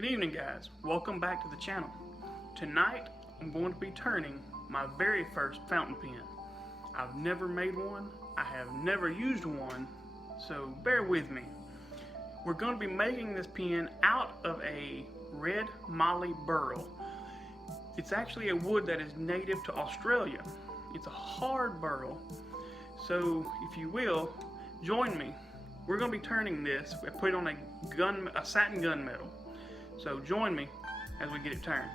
Good evening, guys. Welcome back to the channel. Tonight I'm going to be turning my very first fountain pen. I've never made one, I have never used one, so bear with me. We're going to be making this pen out of a red Mallee Burl. It's actually a wood that is native to Australia. It's a hard burl, so if you will, join me. We're going to be turning this, put it on a satin gunmetal. So join me as we get it turned.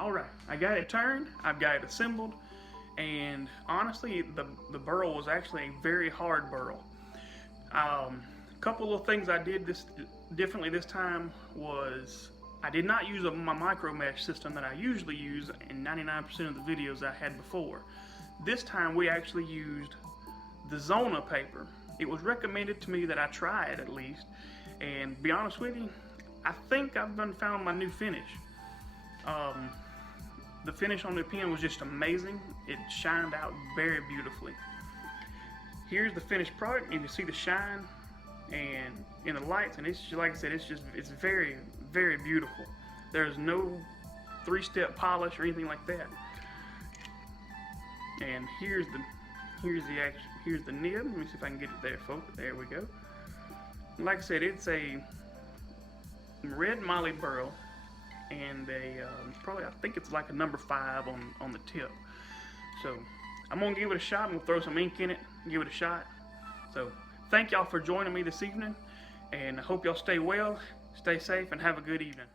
Alright, I got it turned, I've got it assembled, and honestly the burl was actually a very hard burl. A couple of things I did differently this time was I did not use my micro mesh system that I usually use in 99% of the videos I had before. This time we actually used the Zona paper. It was recommended to me that I try it at least, and to be honest with you, I think I've found my new finish. The finish on the pen was just amazing. It shined out very beautifully. Here's the finished product. You can see the shine and in the lights, and it's just, like I said, it's very, very beautiful. There's no three-step polish or anything like that. And here's the nib. Let me see if I can get it there, folks. There we go. Like I said, it's a red Mallee Burl, and probably I think it's like a number 5 on the tip. So I'm gonna give it a shot. I'm gonna throw some ink in it, give it a shot. So thank y'all for joining me this evening, and I hope y'all stay well, stay safe, and have a good evening.